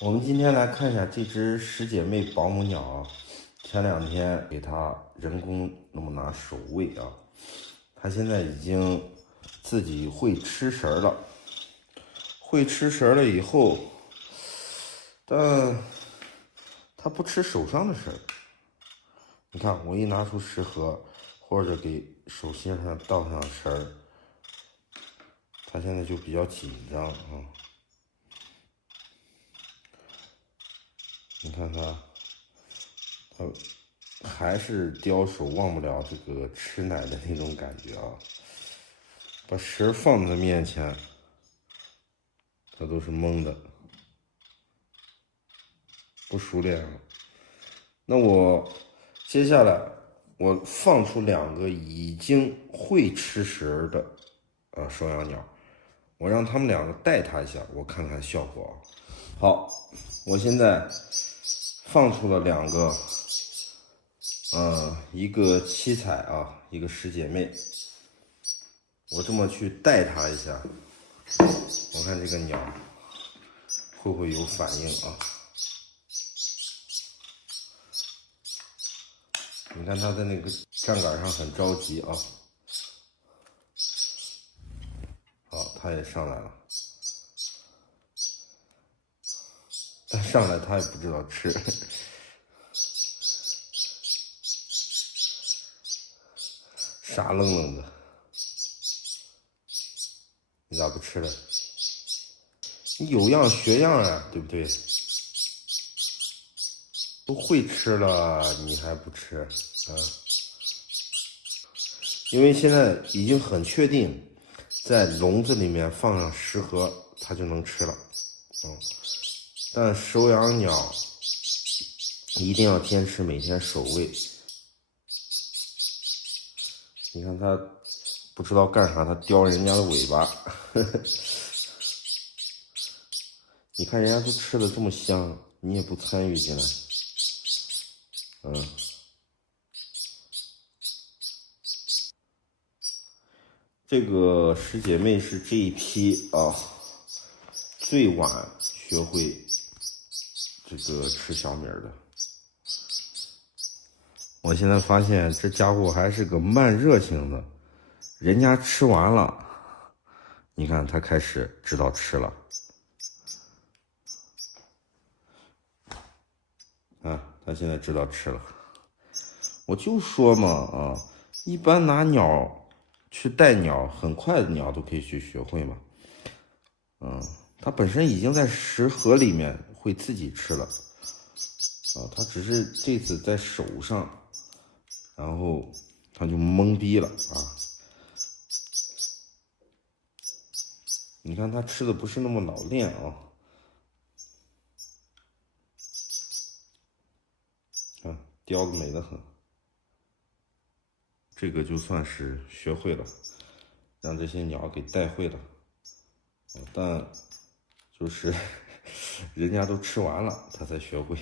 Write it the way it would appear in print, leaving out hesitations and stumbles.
我们今天来看一下这只十姐妹保姆鸟啊，前2天给它人工那么拿手喂啊，它现在已经自己会吃食儿了。会吃食儿了以后，但它不吃手上的食儿。你看，我一拿出食盒，或者给手心上倒上食儿，它现在就比较紧张啊。你看它还是叼手忘不了这个吃奶的那种感觉啊。把食儿放在它面前，它都是懵的，不熟练了。那我接下来我放出2个已经会吃食儿的收养鸟，我让他们2个带它一下，我看看效果啊。好，我现在放出了2个，一个七彩啊，一个十姐妹。我这么去带它一下，我看这个鸟会不会有反应啊？你看它在那个站杆上很着急啊。好，它也上来了，但上来它也不知道吃。傻愣愣的，你咋不吃了？你有样学样啊，对不对？都会吃了，你还不吃啊？因为现在已经很确定，在笼子里面放上食盒，它就能吃了。但收养鸟一定要坚持每天守卫。你看它不知道干啥，它叼人家的尾巴。你看人家都吃的这么香，你也不参与进来。这个十姐妹是这一批啊最晚学会这个吃小米的。我现在发现这家伙还是个慢热型的，人家吃完了，你看他开始知道吃了。他现在知道吃了。我就说嘛啊，一般拿鸟去带鸟，很快的鸟都可以去学会嘛。它本身已经在食盒里面会自己吃了它只是这次在手上，然后它就懵逼了啊。你看它吃的不是那么老练啊。叼的美得很，这个就算是学会了，让这些鸟给带会了，但就是人家都吃完了，它才学会。